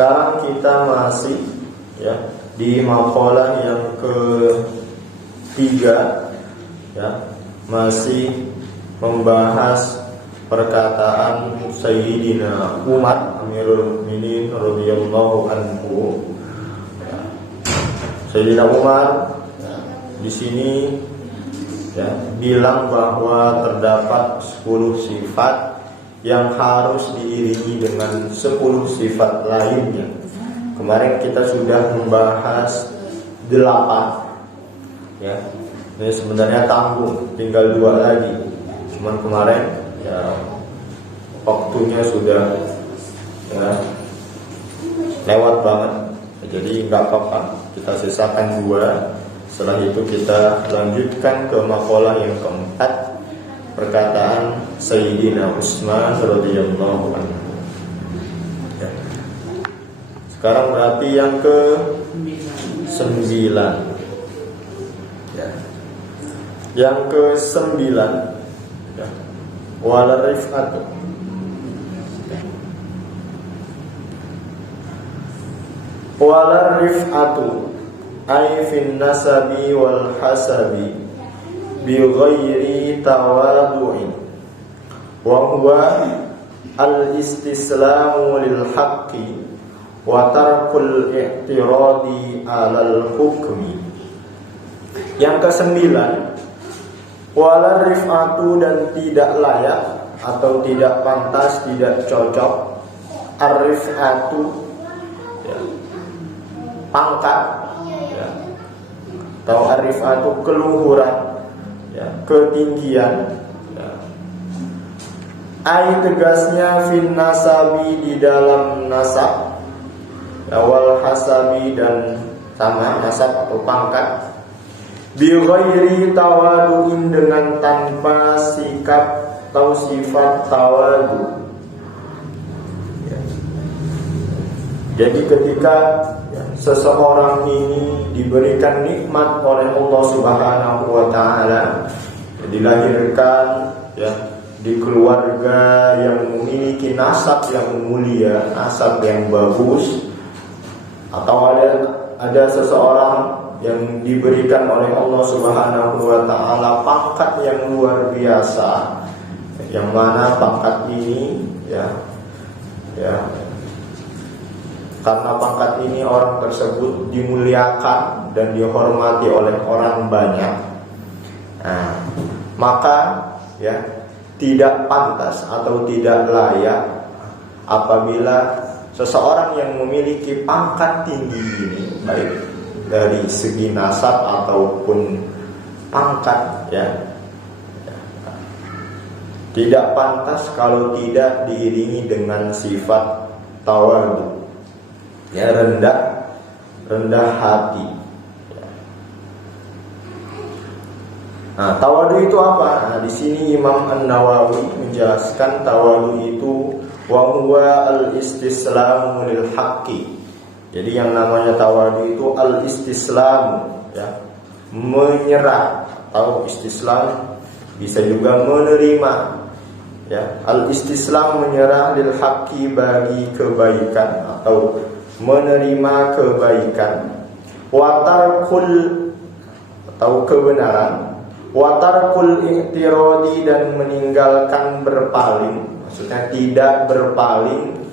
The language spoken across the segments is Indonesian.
Sekarang kita masih ya di maqalah yang ketiga, ya, masih membahas perkataan Sayyidina Umar Amirul Mukminin radhiyallahu anhu. Sayyidina Umar di sini ya bilang bahwa terdapat 10 sifat yang harus diiringi dengan 10 sifat lainnya. Kemarin kita sudah membahas 8 ya. Ini sebenarnya tanggung, tinggal 2 lagi. Cuman kemarin ya waktunya sudah ya lewat banget. Jadi nggak apa-apa, kita sisakan 2. Setelah itu kita lanjutkan ke maqalah yang keempat, perkataan Sayyidina Utsman radhiyallahu anhu. Ya. Sekarang berarti yang ke-9. Ya. Yang ke-9 ya. Wal rif'atu. Wal rif'atu ay fin nasabi wal hasabi bi ghairi tawadu'in wa huwa al-istislamu lil haqqi wa tarkul i'tiradi 'alal hukmi. Yang ke-9, wala rif'atu, dan tidak layak atau tidak pantas, tidak cocok ar-rif'atu ya, pangkat ya, atau ar-rif'atu keluhuran ya, ketinggian ya. Ai tegasnya fin nasabi, di dalam nasab ya, wal hasabi, dan sama nasab atau pangkat, bi ghairi tawadu'in, dengan tanpa sikap atau sifat tawadu ya. Jadi ketika ya, seseorang ini diberikan nikmat oleh Allah Subhanahu wa ta'ala, dilahirkan ya di keluarga yang memiliki nasab yang mulia, nasab yang bagus, atau ada seseorang yang diberikan oleh Allah Subhanahu wa ta'ala pangkat yang luar biasa, yang mana pangkat ini ya karena pangkat ini orang tersebut dimuliakan dan dihormati oleh orang banyak, nah, maka ya tidak pantas atau tidak layak apabila seseorang yang memiliki pangkat tinggi ini, baik dari segi nasab ataupun pangkat ya, tidak pantas kalau tidak diiringi dengan sifat tawadu ya, rendah hati ya. Nah, tawadu itu apa? Nah, di sini Imam An-Nawawi menjelaskan tawadu itu wa huwa al-istislamu lil haqqi. Jadi yang namanya tawadu itu al-istislam ya, menyerah, atau istislam bisa juga menerima ya. Al-istislam menyerah lil haqqi, bagi kebaikan atau menerima kebaikan, wa tarkul atau kebenaran, wa tarkul i'tiradi, dan meninggalkan berpaling, maksudnya tidak berpaling,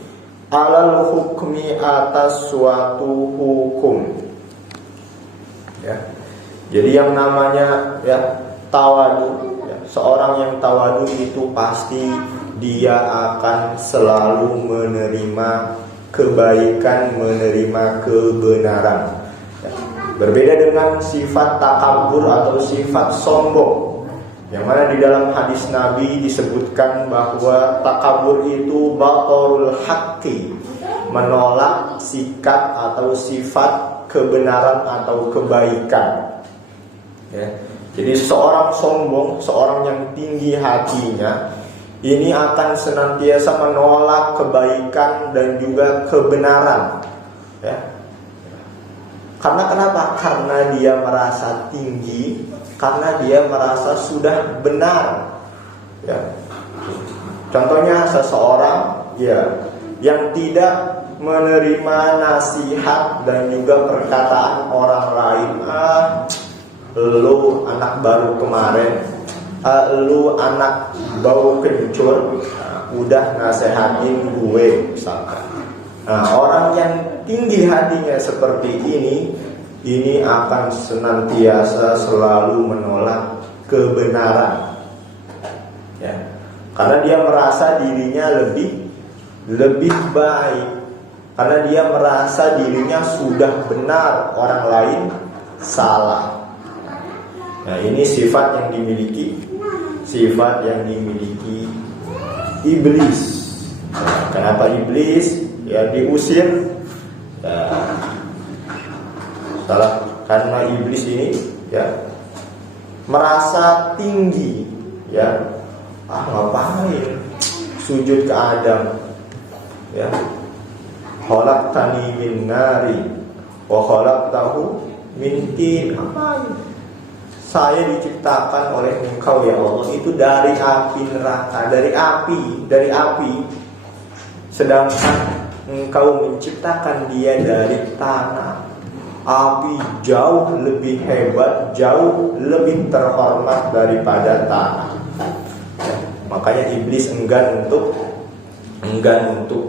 alal hukmi, atas suatu hukum ya. Jadi yang namanya ya tawadu ya, seorang yang tawadu itu pasti dia akan selalu menerima kebaikan, menerima kebenaran ya. Berbeda dengan sifat takabur atau sifat sombong, yang mana di dalam hadis Nabi disebutkan bahwa takabur itu batarul haqqi, menolak sikap atau sifat kebenaran atau kebaikan ya. Jadi seorang sombong, seorang yang tinggi hatinya, ini akan senantiasa menolak kebaikan dan juga kebenaran ya. Karena kenapa? Karena dia merasa tinggi, karena dia merasa sudah benar ya. Contohnya seseorang ya yang tidak menerima nasihat dan juga perkataan orang lain. Lu anak baru kemarin, lu anak bau kencur, udah nasehatin gue misalkan. Nah, orang yang tinggi hatinya seperti ini akan senantiasa selalu menolak kebenaran, ya, karena dia merasa dirinya lebih baik, karena dia merasa dirinya sudah benar, orang lain salah. Nah, ini sifat yang dimiliki iblis. Nah, kenapa iblis ya diusir? Ya, salah, karena iblis ini ya merasa tinggi, ya, ngapain sujud ke Adam, ya, khalaqtani min nari wa khalaqtahu min tin. Ngapain? Saya diciptakan oleh Engkau ya Allah itu dari api neraka, dari api. Sedangkan Engkau menciptakan dia dari tanah. Api jauh lebih hebat, jauh lebih terhormat daripada tanah. Ya, makanya iblis enggan untuk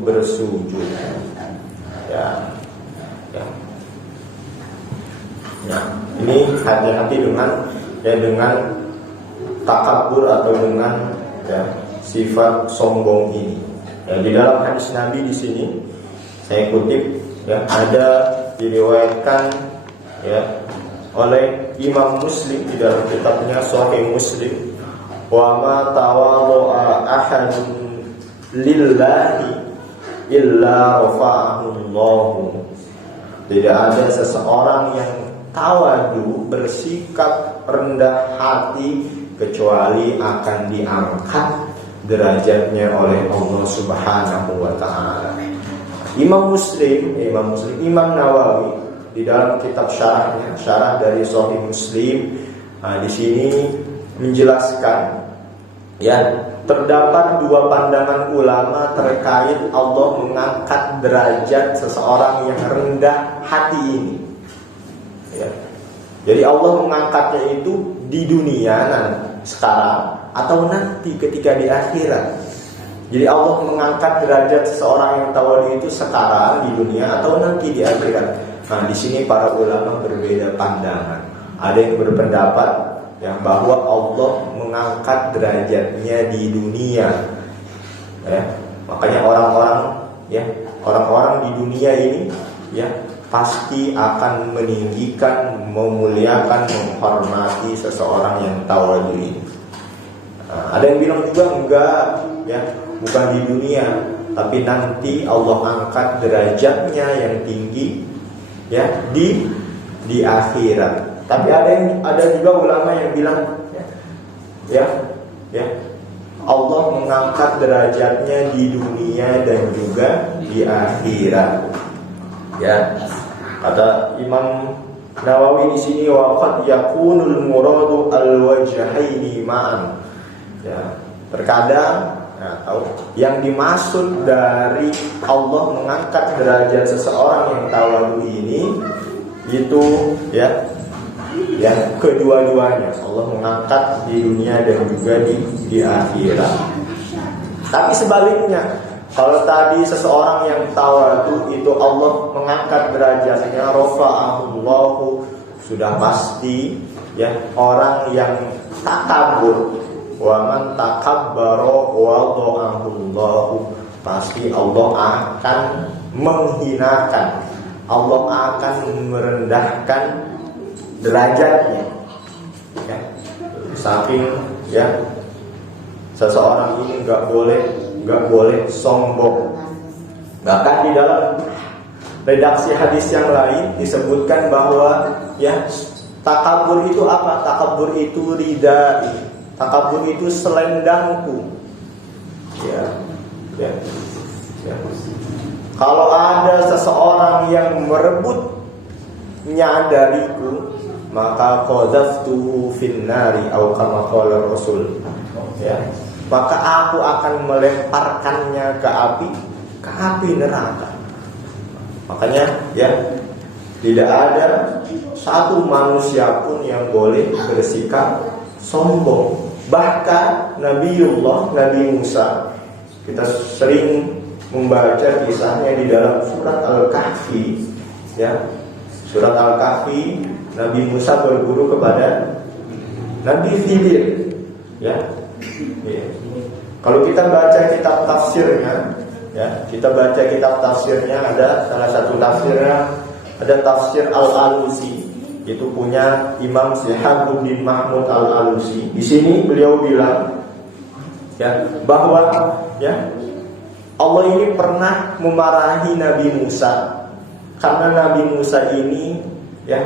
bersujud. Ya. Nah, ini hati-hati dengan takabur atau dengan sifat sombong ini. Ya, di dalam hadis Nabi di sini saya kutip, ya, ada diriwayatkan ya oleh Imam Muslim di dalam kitabnya Sahih Muslim, wa ma tawadha'a ahadun lillahi illa rafa'ahu Allah. Tidak ada seseorang yang tawadu, bersikap rendah hati, kecuali akan diangkat derajatnya oleh Allah Subhanahu wa taala. Imam Nawawi di dalam kitab syarahnya, syarah dari Sahih Muslim, di sini menjelaskan, ya, terdapat dua pandangan ulama terkait Allah mengangkat derajat seseorang yang rendah hati ini. Ya. Jadi Allah mengangkatnya itu di dunia sekarang atau nanti ketika di akhirat. Jadi Allah mengangkat derajat seseorang yang tawadu itu sekarang di dunia atau nanti di akhirat. Nah, di sini para ulama berbeda pandangan. Ada yang berpendapat yang bahwa Allah mengangkat derajatnya di dunia. Ya, makanya orang-orang di dunia ini, ya, pasti akan meninggikan, memuliakan, menghormati seseorang yang tawadu ini. Nah, ada yang bilang juga enggak, ya, bukan di dunia, tapi nanti Allah angkat derajatnya yang tinggi, ya, di akhirat. Tapi ada juga ulama yang bilang, ya, Allah mengangkat derajatnya di dunia dan juga di akhirat. Ya, kata Imam Nawawi di sini, wa qad yakunul muradu al-wajhaini ma'an. Ya, terkadang, ya, yang dimaksud dari Allah mengangkat derajat seseorang yang tawadu ini itu, ya, kedua-duanya Allah mengangkat di dunia dan juga di akhirat. Tapi sebaliknya, kalau tadi seseorang yang tawadu itu Allah mengangkat derajatnya, rafa'ahullahu, sudah pasti, ya, orang yang takabur, wa man takabbara wada'ahullahu, pasti Allah akan menghinakan, Allah akan merendahkan derajatnya. Ya. Saking, ya, seseorang ini nggak boleh sombong. Bahkan di dalam redaksi hadis yang lain disebutkan bahwa, ya, takabur itu apa? Takabur itu ridai, takabur itu selendangku. Ya. Kalau ada seseorang yang merebutnya dariku, maka qadzaftuhu finnari atau kama qala Rasul. Ya. Maka aku akan melemparkannya ke api neraka. Makanya ya, tidak ada satu manusia pun yang boleh bersikap sombong. Bahkan Nabi Musa, kita sering membaca kisahnya di dalam surat Al-Kahfi ya. Surat Al-Kahfi, Nabi Musa berguru kepada Nabi Khidir ya. Ya. Kalau kita baca kitab tafsirnya ya, kita baca kitab tafsirnya, ada salah satu tafsirnya, ada tafsir Al-Alusi, itu punya Imam Syihabuddin Mahmud Al-Alusi. Di sini beliau bilang ya, bahwa ya, Allah ini pernah memarahi Nabi Musa karena Nabi Musa ini ya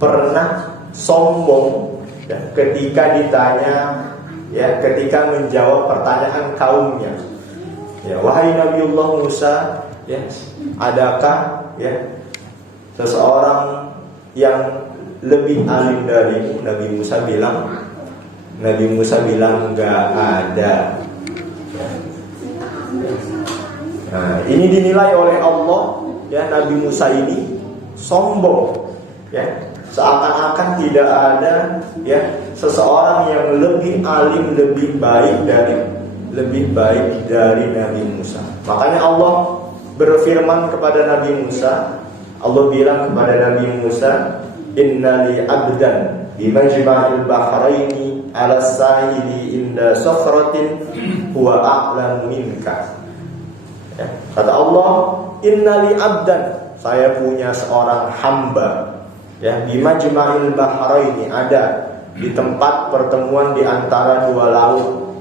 pernah sombong ya, ketika ditanya ya, ketika menjawab pertanyaan kaumnya. Ya, wahai Nabiullah Musa, ya, adakah ya seseorang yang lebih alim darimu? Nabi Musa bilang enggak ada. Nah, ini dinilai oleh Allah ya, Nabi Musa ini sombong ya, seakan-akan tidak ada ya seseorang yang lebih alim, lebih baik dari Nabi Musa. Makanya Allah berfirman kepada Nabi Musa, Allah bilang kepada Nabi Musa, innali abdan bimajma'il bahraini ala sahili inda sakhratin huwa a'lam minka. Ya, kata Allah, innali abdan, saya punya seorang hamba ya, bimajma'il bahraini, ada di tempat pertemuan di antara dua laut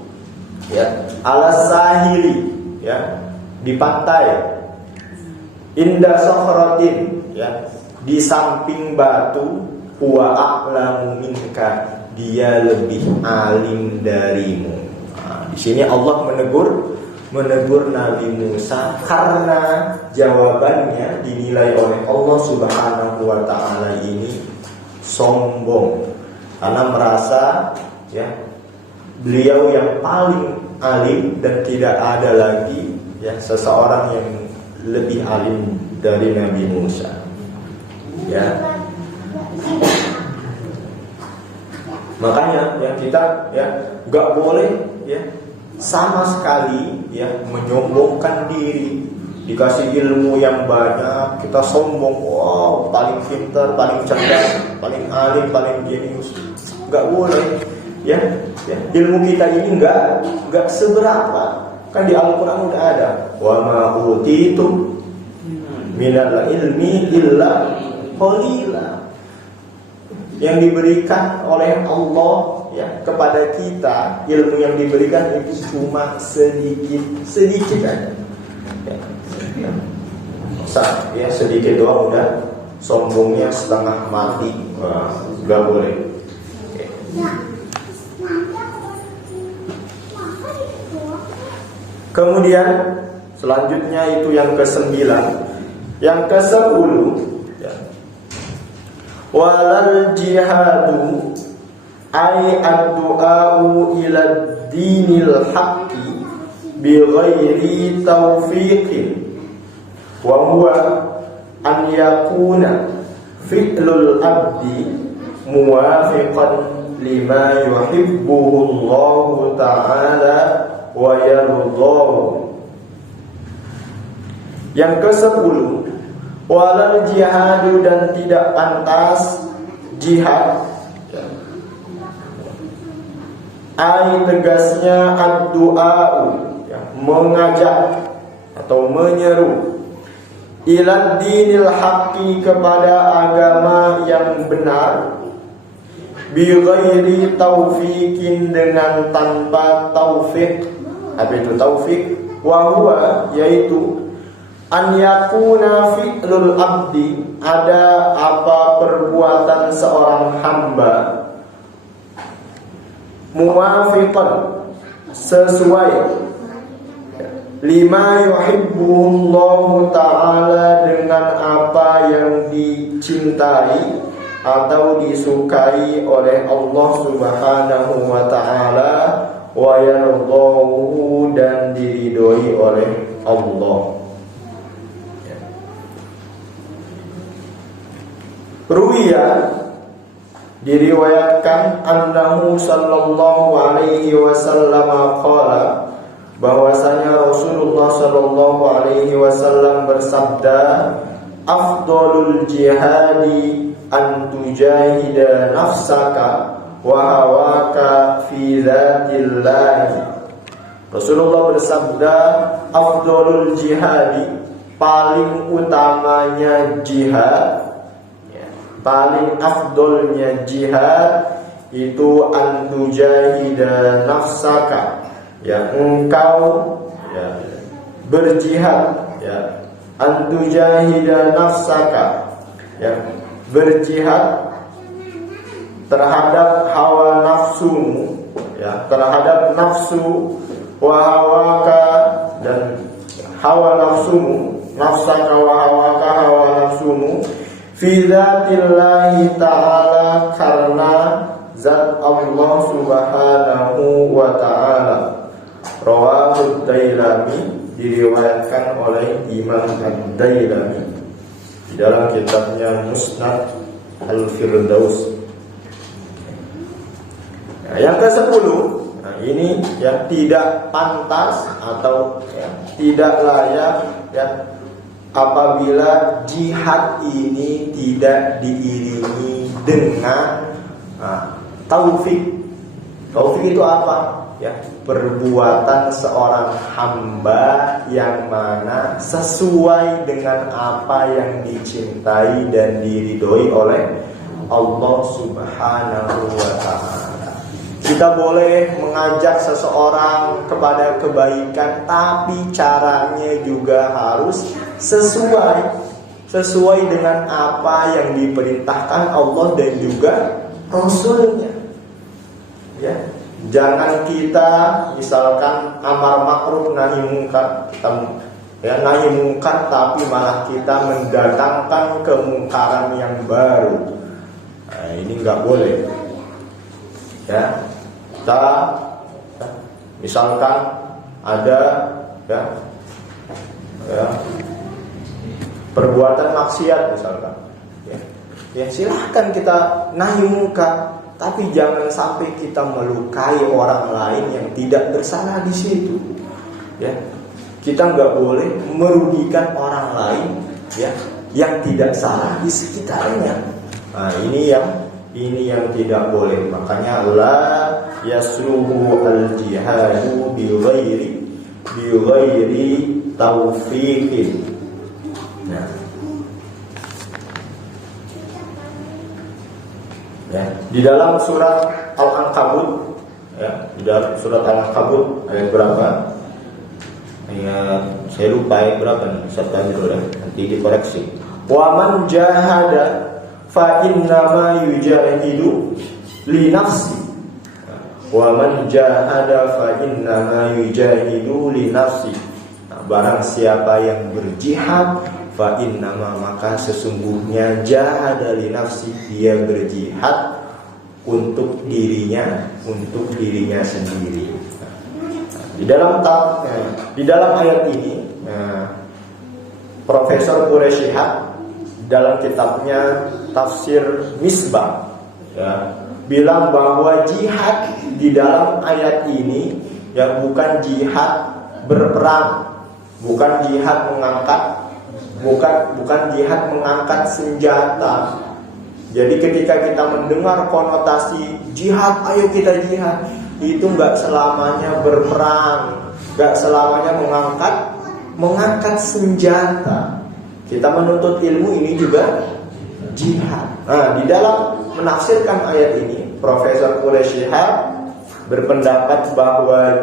ya, ala sahili ya, di pantai, inda sakhratin ya, di samping batu, huwa a'lamu minka, dia lebih alim darimu. Nah, di sini Allah menegur Nabi Musa karena jawabannya dinilai oleh Allah Subhanahu wa taala ini sombong, karena merasa ya beliau yang paling alim dan tidak ada lagi ya seseorang yang lebih alim dari Nabi Musa. Ya. Makanya ya, kita ya nggak boleh ya sama sekali ya menyombongkan diri. Dikasih ilmu yang banyak, kita sombong, wow, paling pintar, paling cerdas, paling alim, paling jenius. Nggak boleh ya. Ya, ilmu kita ini nggak seberapa. Kan di Al-Quran udah ada, wa ma utitum minal ilmi illa qalila. Yang diberikan oleh Allah ya kepada kita, ilmu yang diberikan itu cuma sedikit aja. Ya, sedikit doang udah sombongnya setengah mati. Wah, nggak boleh. Kemudian selanjutnya itu yang ke-9, yang ke-10 ya. Walal jihadu ay ad-du'a'u ila dinil haqqi bi ghairi taufiqin wa huwa an yakuna fi'lul abdi muwafiqan lima yuhibbuhu Allah ta'ala wa yardahu. Yang ke-10, walal jihadu, dan tidak pantas jihad. Ai tegasnya ad-du'a'u ya, mengajak atau menyeru, ila dinil haqqi, kepada agama yang benar, bi ghairi taufiqin, dengan tanpa taufik. Apa itu taufik? Wa huwa, yaitu an yakuna fi'lul abdi, ada apa perbuatan seorang hamba, muwafiqan, sesuai, lima yuhibbullahu ta'ala, dengan apa yang dicintai atau disukai oleh Allah Subhanahu wa ta'ala, wa yardahu, dan diridhoi oleh Allah. Ruwiya, diriwayatkan annahu sallallahu alaihi wasallam qala, bahwasanya Rasulullah sallallahu alaihi wasallam bersabda, afdalul jihadi an tujahida nafsaka wa hawaka fi dzatillah. Rasulullah bersabda, afdalul jihadi, paling utamanya jihad, paling afdolnya jihad itu antujahida nafsaka, ya engkau ya berjihad, ya antujahida nafsaka, ya berjihad terhadap hawa nafsumu, ya terhadap nafsu, wa hawaka, dan hawa nafsumu, nafsaka wa hawaka, hawa nafsumu, fi dzatillahi ta'ala, karena zat Allah subhanahu wa ta'ala. Rawahu Dailami, diriwayatkan oleh Imam Ad-Dailami di dalam kitabnya Musnad Al-Firdaus. Nah, yang ke-10, nah ini yang tidak pantas atau ya, tidak layak, ya, apabila jihad ini tidak diiringi dengan taufik. Taufik itu apa? Ya, perbuatan seorang hamba yang mana sesuai dengan apa yang dicintai dan diridhoi oleh Allah Subhanahu wa ta'ala. Kita boleh mengajak seseorang kepada kebaikan, tapi caranya juga harus sesuai dengan apa yang diperintahkan Allah dan juga Rasulnya. Ya, jangan kita misalkan amar ma'ruf nahi mungkar, kita nahi mungkar tapi malah kita mendatangkan kemungkaran yang baru. Nah, ini nggak boleh. Ya, kita misalkan ada ya perbuatan maksiat misalkan, ya silahkan kita nahi mungkar, tapi jangan sampai kita melukai orang lain yang tidak bersalah di situ. Ya, kita nggak boleh merugikan orang lain, ya, yang tidak salah di sekitarnya. Nah, ini yang tidak boleh. Makanya la yasruhu al-jihadu bi ghairi taufiqin. Nah, ya, di dalam surat Al-Ankabut, ya, di dalam surat Al-Ankabut ayat berapa? Ayat saya lupa ayat berapa nih, serta dulu nanti dikoreksi. Wa man jahada fa innama yujahidu li nafsi. Wa man jahada fa innama yujahidu li nafsi. Nah, barang siapa yang berjihad, fa innama, maka sesungguhnya jahada li nafsi, dia berjihad untuk dirinya sendiri. Di dalam ayat ini, Profesor Quraisy Shihab dalam kitabnya Tafsir Misbah, ya, bilang bahwa jihad di dalam ayat ini ya bukan jihad berperang, bukan jihad mengangkat senjata. Jadi ketika kita mendengar konotasi jihad, ayo kita jihad, itu nggak selamanya berperang, nggak selamanya mengangkat senjata. Kita menuntut ilmu ini juga jihad. Nah, di dalam menafsirkan ayat ini, Profesor Quraisy Shihab berpendapat bahwa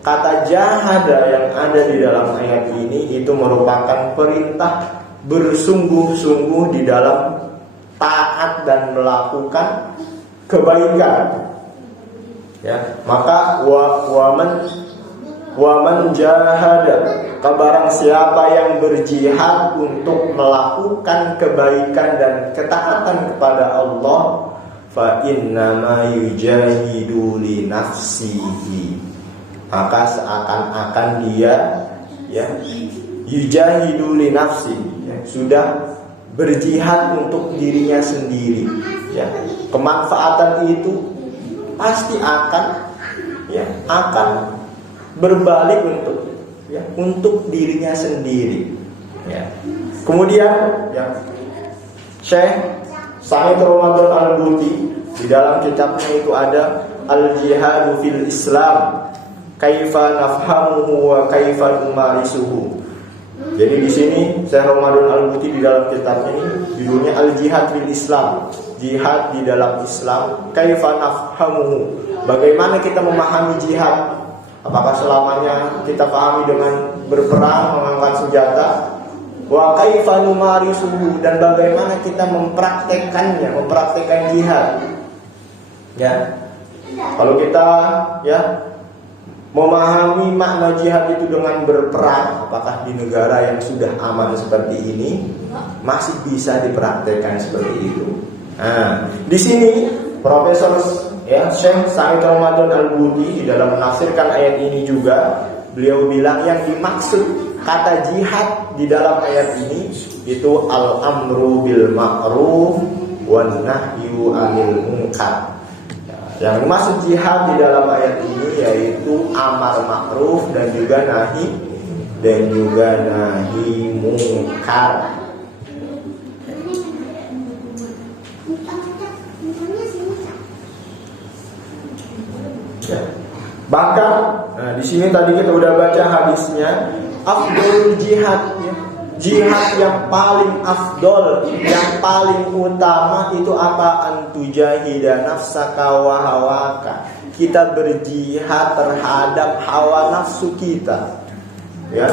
kata jahada yang ada di dalam ayat ini itu merupakan perintah bersungguh-sungguh di dalam taat dan melakukan kebaikan. Ya, maka waman jahada, barang siapa yang berjihad untuk melakukan kebaikan dan ketaatan kepada Allah, fa innama yujahidu li nafsihi, maka seakan-akan dia ya yujahidu li nafsi, ya, sudah berjihad untuk dirinya sendiri, ya, kemanfaatan itu pasti akan berbalik untuk dirinya sendiri, ya. Kemudian, ya, Syekh Said Ramadan Al-Buti di dalam kitabnya itu ada Al-Jihadu fil Islam, Kaifa nafhamuhu wa kaifa numarisuhu. Jadi di sini Syekh Ramadan Al-Buti di dalam kitabnya ini judulnya Al-Jihad fil Islam, jihad di dalam Islam, Kaifa nafhamuhu. Bagaimana kita memahami jihad? Apakah selamanya kita pahami dengan berperang, mengangkat senjata? Wa kaifa numarisuhu, dan bagaimana kita mempraktekkan jihad? Ya. Kalau kita memahami makna jihad itu dengan berperang, apakah di negara yang sudah aman seperti ini masih bisa dipraktekkan seperti itu? Nah, di sini Profesor Syekh Said Ramadan Al-Buti di dalam menafsirkan ayat ini juga beliau bilang yang dimaksud kata jihad di dalam ayat ini itu al-amru bil ma'ruf wan nahyu 'anil munkar. Yang dimaksud jihad di dalam ayat ini yaitu amar ma'ruf dan juga nahi munkar. Ya. Bahkan, di sini tadi kita udah baca hadisnya, afdolul jihad, ya. Jihad yang paling afdol, yang paling utama itu apa? Antujahida nafsaka wa hawaka. Kita berjihad terhadap hawa nafsu kita. Ya,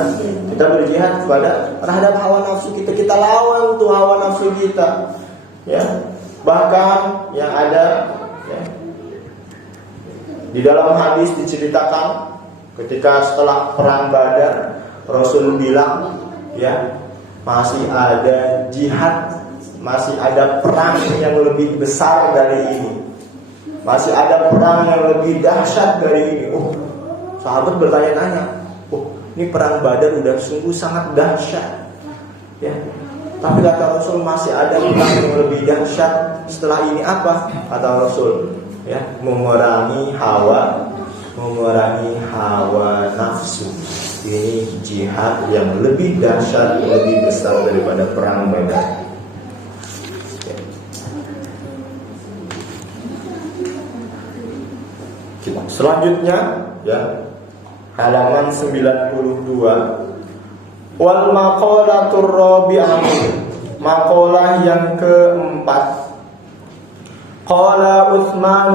kita berjihad terhadap hawa nafsu kita. Kita lawan tuh hawa nafsu kita. Ya. Bahkan yang ada, ya, di dalam hadis diceritakan ketika setelah perang Badar, Rasul bilang, ya, masih ada jihad, masih ada perang yang lebih besar dari ini, masih ada perang yang lebih dahsyat dari ini. Sahabat bertanya-tanya, ini perang Badar udah sungguh sangat dahsyat, ya, tapi kata Rasul masih ada perang yang lebih dahsyat setelah ini. Apa kata Rasul? Ya, memerangi hawa nafsu. Ini jihad yang lebih dahsyat, lebih besar daripada perang Badar. Selanjutnya, ya, halaman 92. Wal maqalatur rabi'ah, maqalah yang keempat. Qala Utsman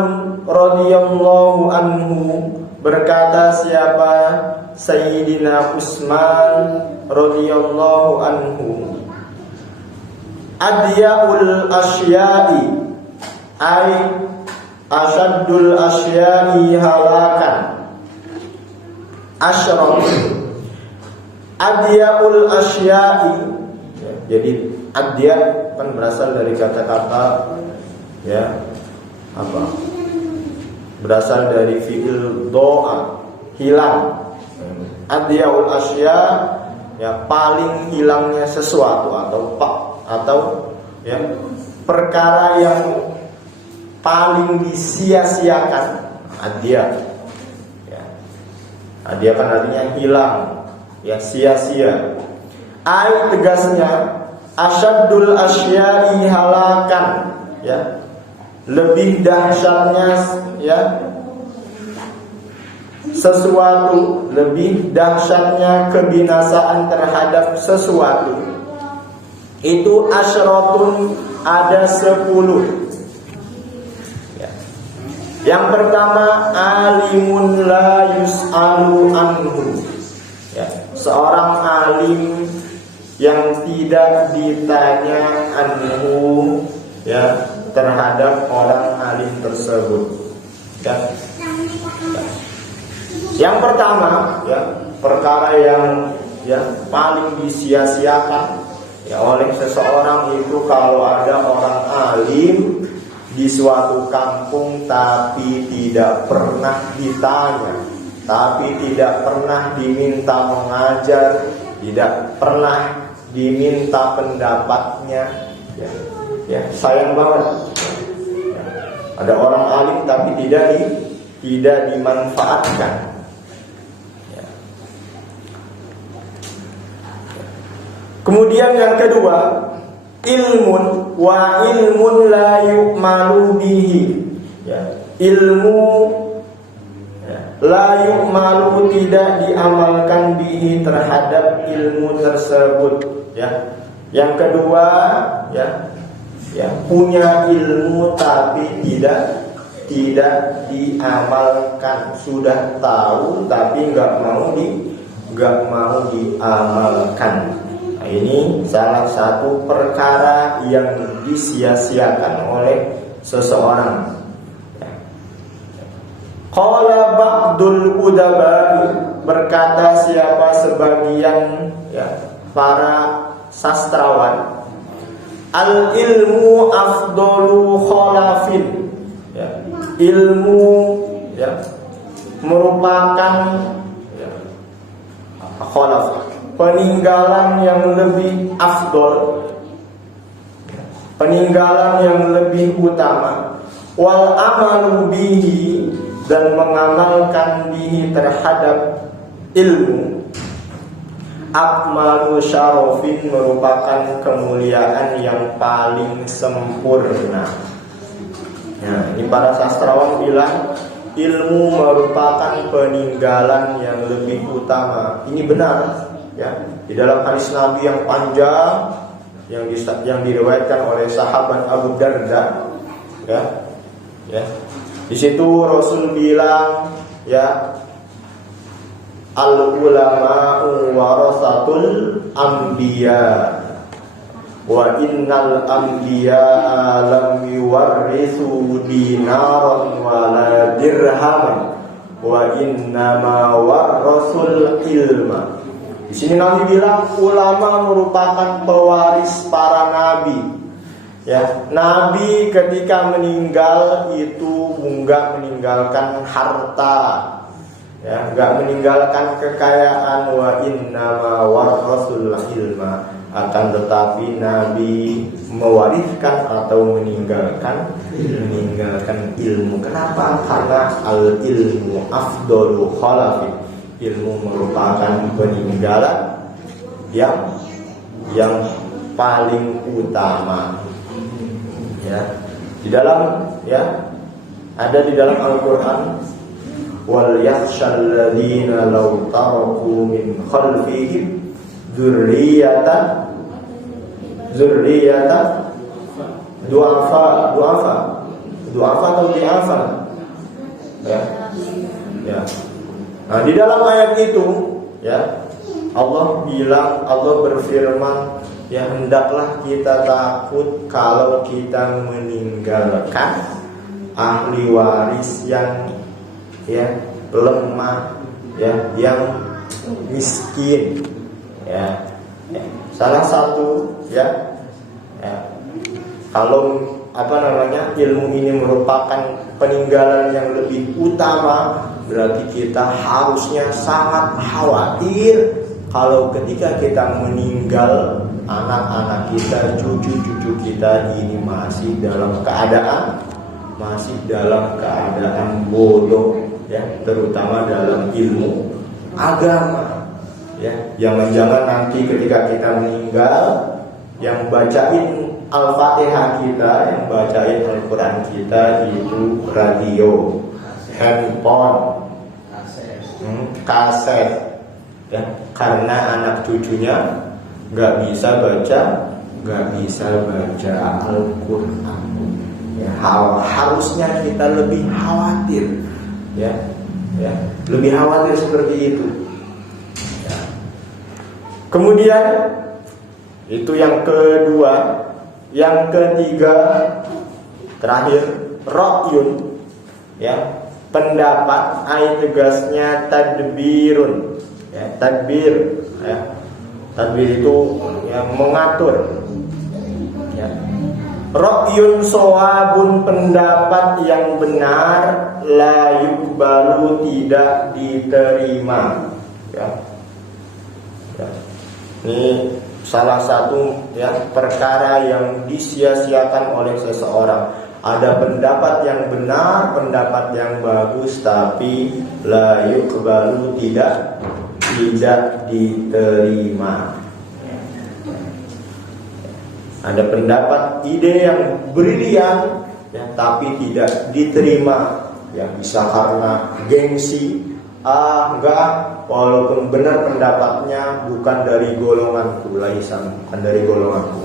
radhiyallahu anhu, berkata siapa? Sayyidina Utsman radhiyallahu anhu, adyaul asya'i ay asyaddul asya'i halakan asyraf. Adyaul asya'i, jadi adya kan berasal dari kata-kata, ya, apa? Berasal dari fi'il doa, hilang. Adyaul asya, ya, paling hilangnya sesuatu atau ya, perkara yang paling disia-siakan. Adya, ya. Adya kan artinya hilang, ya, sia-sia. Ai tegasnya asyaddul asya'i halakan, ya, lebih dahsyatnya, ya, sesuatu, lebih dahsyatnya kebinasaan terhadap sesuatu itu asyratun, ada 10. Ya. Yang pertama, alimun la yus'alu anhu, ya, seorang alim yang tidak ditanya anhu, ya, terhadap orang alim tersebut. Ya. Yang pertama, ya, perkara yang, ya, paling disia-siakan, ya, oleh seseorang itu kalau ada orang alim di suatu kampung tapi tidak pernah ditanya, tapi tidak pernah diminta mengajar, tidak pernah diminta pendapatnya, ya sayang banget. Ya. Ada orang alim tapi tidak dimanfaatkan. Ya. Kemudian yang kedua, ilmun wa ilmun la yu'malu bihi. Ya. Ilmu la yu'malu, tidak diamalkan bihi, terhadap ilmu tersebut. Ya. Yang kedua, ya punya ilmu tapi tidak diamalkan. Sudah tahu tapi nggak mau diamalkan. Nah, ini salah satu perkara yang disia-siakan oleh seseorang. Qala ba'dul udaba, berkata siapa sebagian para sastrawan, al ilmu afdalu khalafin. Ilmu merupakan khalaf, peninggalan yang lebih afdol, peninggalan yang lebih utama. Wal amalu bihi, dan mengamalkan bihi terhadap ilmu, akmalu syarofin, merupakan kemuliaan yang paling sempurna. Nah, ini para sastrawan bilang ilmu merupakan peninggalan yang lebih utama. Ini benar, ya. Di dalam hadis Nabi yang panjang yang diriwayatkan oleh sahabat Abu Darda, ya. Di situ Rasul bilang, ya, al ulama'u warasatul anbiya wa innal anbiya lam yuwarrisu dinaran wala dirhaman wa innama warasul ilma. Di sini Nabi bilang ulama merupakan pewaris para nabi. Ya, Nabi ketika meninggal itu enggak meninggalkan harta, ya, enggak meninggalkan kekayaan. Wa innama warasul ilma, akan tetapi Nabi mewariskan atau meninggalkan ilmu. Kenapa? Karena al ilmu afdalu khalafi, ilmu merupakan peninggalan yang paling utama. Ya, di dalam ada di dalam Al-Qur'an, wal yakhshal ladzina law taraku min khalfihim dzurriyyatan du'afa atau di'afa. Ya. Nah, di dalam ayat itu, ya, Allah berfirman, ya, hendaklah kita takut kalau kita meninggalkan ahli waris yang lemah, yang miskin. Salah satu kalau ilmu ini merupakan peninggalan yang lebih utama, berarti kita harusnya sangat khawatir kalau ketika kita meninggal, anak-anak kita, cucu-cucu kita ini masih dalam keadaan bodoh, ya, terutama dalam ilmu agama. Ya, jangan-jangan nanti ketika kita meninggal, yang bacain Al-Fatihah kita, yang bacain Al-Quran kita itu radio, handphone, kaset, ya, karena anak cucunya nggak bisa baca Al-Quran. Ya, harusnya kita lebih khawatir, lebih khawatir seperti itu. Ya. Kemudian itu yang kedua, yang ketiga, terakhir, ra'yun, pendapat, tegasnya tadbirun, tadbir, tadbir itu mengatur. Ra'yun shawabun, pendapat yang benar, la yuqbalu, tidak diterima. Ini salah satu ya perkara yang disia-siakan oleh seseorang. Ada pendapat yang benar, pendapat yang bagus, tapi la yuqbalu, tidak diterima. Ada pendapat ide yang brilian ya, tapi tidak diterima. Ya bisa karena gengsi. Enggak, walaupun benar pendapatnya bukan dari golonganku, bukan dari golonganku.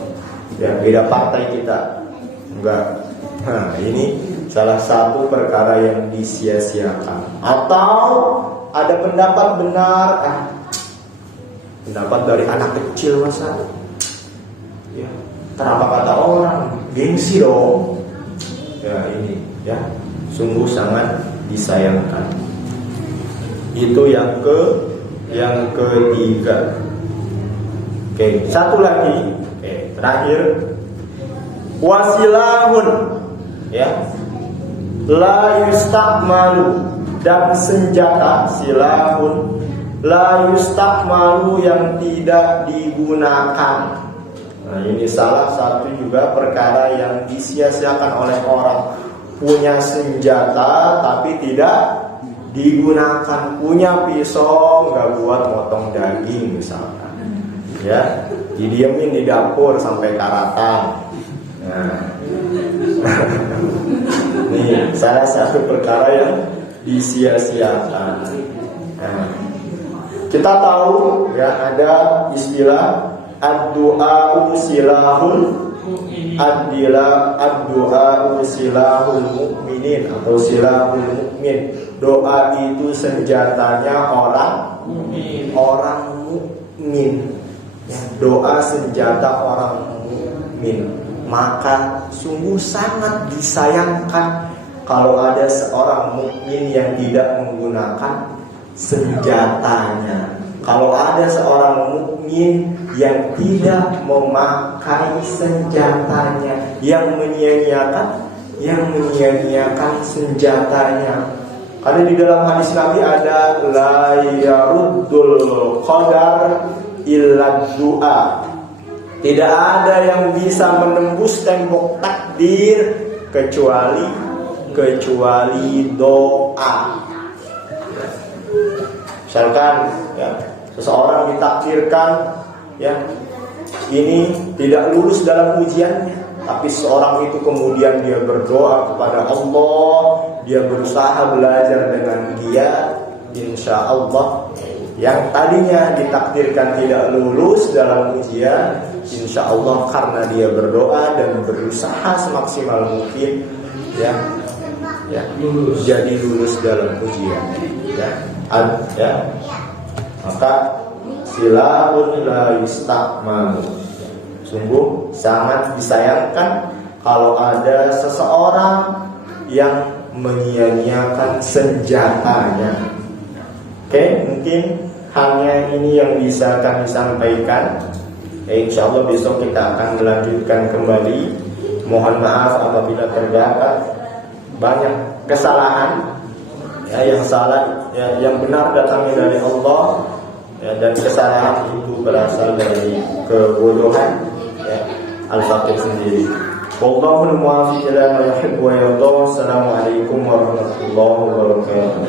Ya beda partai kita. Enggak. Nah, ini salah satu perkara yang disia-siakan. Atau ada pendapat benar, pendapat dari anak kecil masa. Ya, kenapa kata orang? Gengsi dong. Ya ini, ya sungguh sangat disayangkan. Itu yang ketiga. Oke, satu lagi. Oke, terakhir. Wasilahun. Ya, la yustakmalu, dan senjata silahun la yustakmalu, yang tidak digunakan. Nah, ini salah satu juga perkara yang disia-siakan oleh orang. Punya senjata tapi tidak digunakan. Punya pisau nggak buat motong daging misalkan, ya didiemin di dapur sampai karatan. Nah, nih salah satu perkara yang disia-siakan. Nah, kita tahu ya ada istilah ad-du'a silahul ad-du'a silahul mukminin atau silahul mukmin. Doa itu senjatanya orang mukmin. Ya, doa senjata orang mukmin. Maka sungguh sangat disayangkan kalau ada seorang mukmin yang tidak menggunakan senjatanya. Kalau ada seorang mukmin yang tidak memakai senjatanya, yang menyia-nyiakan senjatanya. Karena di dalam hadis Nabi ada la yaruddul qadar illa du'a. Tidak ada yang bisa menembus tembok takdir kecuali doa. Misalkan ya, seseorang ditakdirkan ya ini tidak lulus dalam ujiannya, tapi seorang itu kemudian dia berdoa kepada Allah, dia berusaha belajar dengan giat, insya Allah yang tadinya ditakdirkan tidak lulus dalam ujian, insya Allah karena dia berdoa dan berusaha semaksimal mungkin ya jadi lulus dalam ujian ya. Maka silahun la yustakmalu. Sungguh sangat disayangkan kalau ada seseorang yang menyia-nyiakan senjatanya. Oke, mungkin hanya ini yang bisa kami sampaikan. Insya Allah besok kita akan melanjutkan kembali. Mohon maaf apabila terdapat banyak kesalahan. Ya, yang salah, ya, yang benar datangnya dari Allah, ya, dan kesalahan itu berasal dari kebodohan ya, al-faqih sendiri. Wallahu muwaffiq ila ma yuhibbu wa yarda. Assalamualaikum warahmatullahi wabarakatuh.